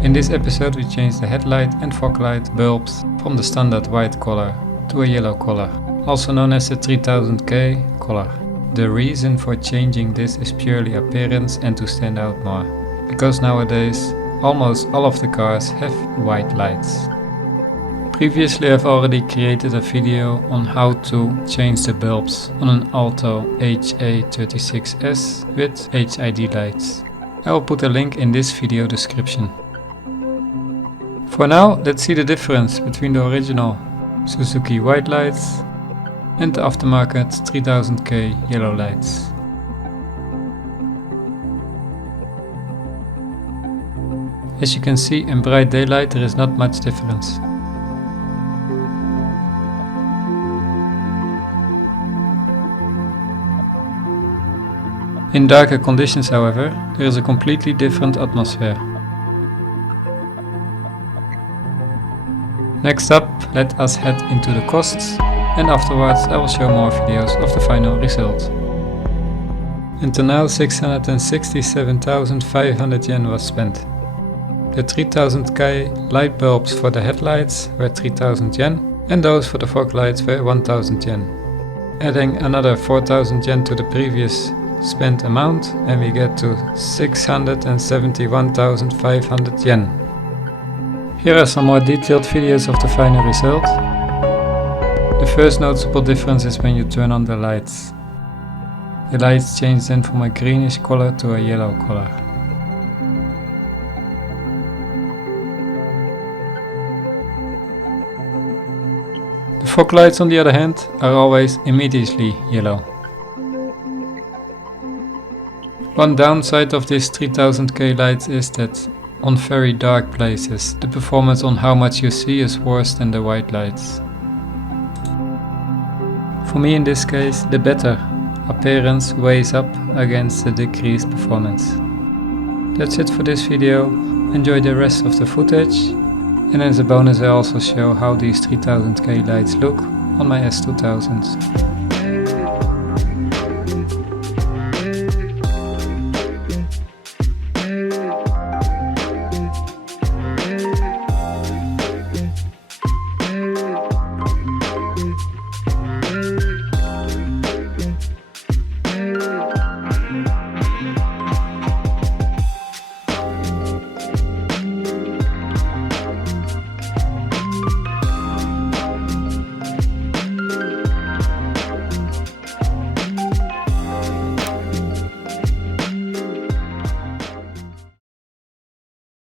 In this episode we changed the headlight and foglight bulbs from the standard white color to a yellow color, also known as the 3000K color. The reason for changing this is purely appearance and to stand out more, because nowadays almost all of the cars have white lights. Previously I've already created a video on how to change the bulbs on an Alto HA36S with HID lights. I will put a link in this video description. For now, let's see the difference between the original Suzuki white lights and the aftermarket 3000K yellow lights. As you can see, in bright daylight there is not much difference. In darker conditions, however, there is a completely different atmosphere. Next up, let us head into the costs, and afterwards I will show more videos of the final result. Until now 667,500 yen was spent. The 3000K light bulbs for the headlights were 3000 yen, and those for the fog lights were 1000 yen. Adding another 4000 yen to the previous spent amount and we get to 671,500 yen. Here are some more detailed videos of the final result. The first noticeable difference is when you turn on the lights. The lights change then from a greenish color to a yellow color. The fog lights, on the other hand, are always immediately yellow. One downside of this 3000K lights is that on very dark places the performance on how much you see is worse than the white lights. For me in this case, the better appearance weighs up against the decreased performance. That's it for this video. Enjoy the rest of the footage, and as a bonus I also show how these 3000K lights look on my S2000s.